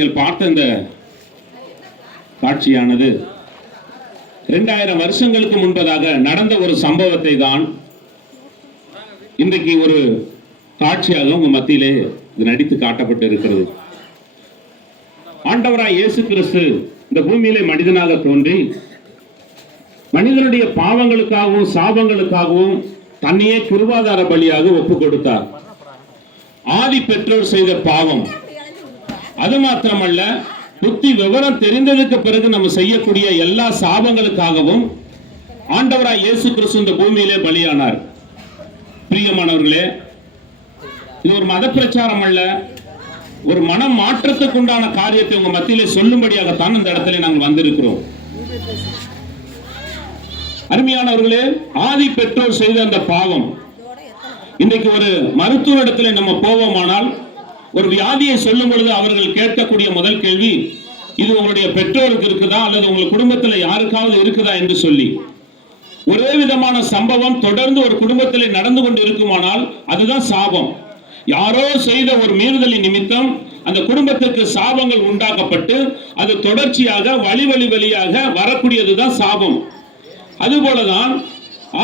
நீங்கள் பார்த்த இந்த காட்சியானது 2000 வருஷங்களுக்கு முன்பதாக நடந்த ஒரு சம்பவத்தை தான் இன்றைக்கு ஒரு காட்சியாக உங்க மத்தியிலே இது நடித்து காட்டப்பட்டு இருக்கிறது. ஆண்டவராய் இயேசு கிறிஸ்து இந்த பூமியிலே மனிதனாக தோன்றி மனிதனுடைய பாவங்களுக்காகவும் சாபங்களுக்காகவும் தன்னையே கிருபாதார பலியாக ஒப்பு கொடுத்தார். ஆதி பெற்றோர் செய்த பாவம் அது மாத்திரமல்ல, புத்தி விவரம் தெரிந்ததுக்கு பிறகு நம்ம செய்யக்கூடிய எல்லா சாபங்களுக்காகவும் ஆண்டவராய் இயேசு கிறிஸ்து இந்த பூமியிலே பலியானார். பிரியமானவர்களே, இது ஒரு மத பிரச்சாரம் அல்ல, ஒரு மனம் மாற்றத்துக்கு உண்டான காரியத்தை உங்க மத்தியிலே சொல்லும்படியாகத்தான் இந்த இடத்துல நாங்கள் வந்திருக்கிறோம். அருமையானவர்களே, ஆதி பெற்றோர் செய்த அந்த பாவம் இன்றைக்கு ஒரு மருத்துவ இடத்துல நம்ம போவோமானால் ஒரு வியாதியை சொல்லும் பொழுது அவர்கள் கேட்கக்கூடிய முதல் கேள்வி, இது உங்களுடைய பெற்றோருக்கு இருக்குதா அல்லது உங்கள் குடும்பத்தில் யாருக்காவது இருக்குதா என்று சொல்லி. ஒரே விதமான சம்பவம் தொடர்ந்து ஒரு குடும்பத்தில் நடந்து கொண்டு இருக்குமானால் அதுதான் சாபம். யாரோ செய்த ஒரு மீறுதலின் நிமித்தம் அந்த குடும்பத்திற்கு சாபங்கள் உண்டாக்கப்பட்டு அது தொடர்ச்சியாக வழி வழியாக வரக்கூடியதுதான் சாபம். அதுபோலதான்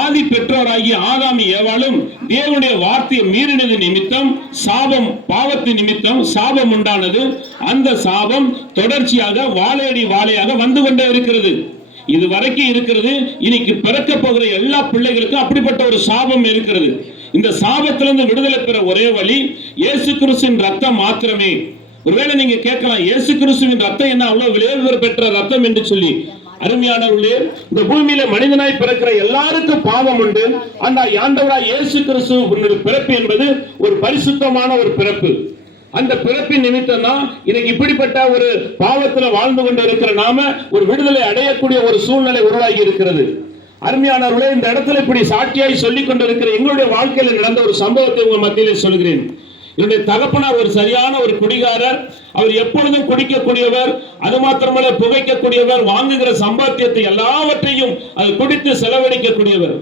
ஆதி பெற்றோராகிய ஆதாமி ஏவாளும் தேவனுடைய வார்த்தையை மீறினது நிமித்தம் சாபம், பாவத்தின் நிமித்தம் சாபம் உண்டானது. அந்த சாபம் தொடர்ச்சியாக வாழையடி வாழையாக வந்து கொண்டே இருக்கிறது. இது வரைக்கும் இருக்கிறது. இன்னைக்கு பிறக்க போகிற எல்லா பிள்ளைகளுக்கும் அப்படிப்பட்ட ஒரு சாபம் இருக்கிறது. இந்த சாபத்திலிருந்து விடுதலை பெற ஒரே வழி இயேசு கிறிஸ்துவின் ரத்தம் மாத்திரமே. ஒருவேளை நீங்க கேட்கலாம், இயேசு கிறிஸ்துவின் ரத்தம் என்ன அவ்வளவு விலையுயர்வு பெற்ற ரத்தம் என்று சொல்லி. அருமையானவர்களே, இந்த பூமியில மனிதனாய் பிறக்கிற எல்லாருக்கும் பாவம் உண்டு. அந்த ஆண்டவராய் இயேசு கிறிஸ்து பிறப்பு என்பது ஒரு பரிசுத்தமான ஒரு பிறப்பு. அந்த பிறப்பின் நிமித்தம் தான் இன்னைக்கு இப்படிப்பட்ட ஒரு பாவத்துல வாழ்ந்து கொண்டு இருக்கிற நாம ஒரு விடுதலை அடையக்கூடிய ஒரு சூழ்நிலை உருவாகி இருக்கிறது. அருமையானவர்களே, இந்த இடத்துல இப்படி சாட்சியாய் சொல்லிக் கொண்டிருக்கிற எங்களுடைய வாழ்க்கையில் நடந்த ஒரு சம்பவத்தை உங்க மத்தியிலே சொல்கிறேன். என்னுடைய தகப்பனார் ஒரு சரியான ஒரு குடிகாரர். அவர் எப்பொழுதும் குடிக்கக்கூடியவர், அது மாத்திரமல்ல புகைக்கக்கூடியவர், வாங்குகிற சம்பாத்தியத்தை எல்லாவற்றையும் அது குடித்து செலவழிக்கக்கூடியவர்.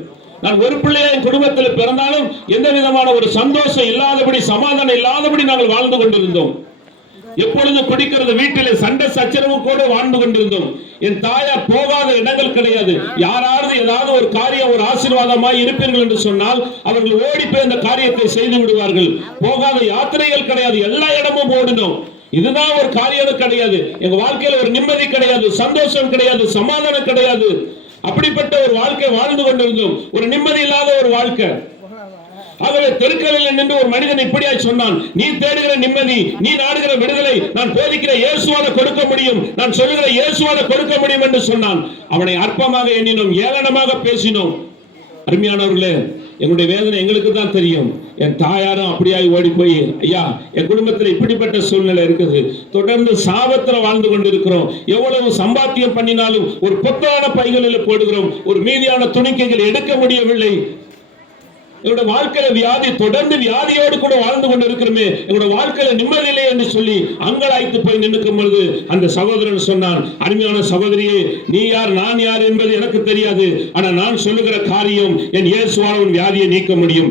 நான் ஒரு பிள்ளையா என் குடும்பத்தில் பிறந்தாலும் எந்த விதமான ஒரு சந்தோஷம் இல்லாதபடி, சமாதானம் இல்லாதபடி நாங்கள் வாழ்ந்து கொண்டிருந்தோம். எப்பொழுது குடிக்கிறது, வீட்டிலே சண்டை சச்சரவு கூட வாழ்ந்து கொண்டிருந்தோம். என் தாயார் போகாத இடங்கள் கிடையாது. யாராவது ஏதாவது ஒரு காரியம் ஒரு ஆசீர்வாதமாய் இருப்பீர்கள் என்று சொன்னால் அவர்கள் ஓடி போய் அந்த காரியத்தை செய்து விடுவார்கள். போகாத யாத்திரைகள் கிடையாது, எல்லா இடமும் ஓடணும். இதுதான் ஒரு காரியம் கிடையாது. எங்க வாழ்க்கையில ஒரு நிம்மதி கிடையாது, சந்தோஷம் கிடையாது, சமாதானம் கிடையாது. அப்படிப்பட்ட ஒரு வாழ்க்கை வாழ்ந்து கொண்டிருந்தோம். ஒரு நிம்மதி இல்லாத ஒரு வாழ்க்கை. ஆகவே தெருக்களில் நின்று ஒரு மனிதன் இப்படியாய் சொன்னான், நீ தேடுகிற நிம்மதி, நீ நாடுகிற விடுதலை நான் போதிக்கிற இயேசுவால கொடுக்க முடியும், நான் சொல்லுகிற இயேசுவால கொடுக்க முடியும் என்று சொன்னான். அவனை அற்பமாக எண்ணினோம், ஏளனமாக பேசினோம். அருமையானவர்களே, எங்களுடைய வேதனை எங்களுக்கு தான் தெரியும். என் தாயாரும் அப்படியாய் ஓடி போய், ஐயா என் குடும்பத்தில் இப்படிப்பட்ட சூழ்நிலை இருக்குது, தொடர்ந்து சாபத்துல வாழ்ந்து கொண்டிருக்கிறோம், எவ்வளவு சம்பாத்தியம் பண்ணினாலும் ஒரு பொத்தான பைகளில் போடுகிறோம், ஒரு மீதியான துணிக்கைகள் எடுக்க முடியவில்லை. எங்களுடைய வாழ்க்கையில வியாதி, தொடர்ந்து வியாதியோடு கூட வாழ்ந்து கொண்டு இருக்கிறோமே, எங்களுடைய வாழ்க்கையில நிம்மதி இல்லை என்று சொல்லி அங்கலாய்த்து போய் நிற்கும் பொழுது அந்த சகோதரன் சொன்னான், அருமையான சகோதரியே, நீ யார் நான் யார் என்பது எனக்கு தெரியாது, ஆனா நான் சொல்லுகிற காரியம் என் இயேசுவால் வியாதியை நீக்க முடியும்.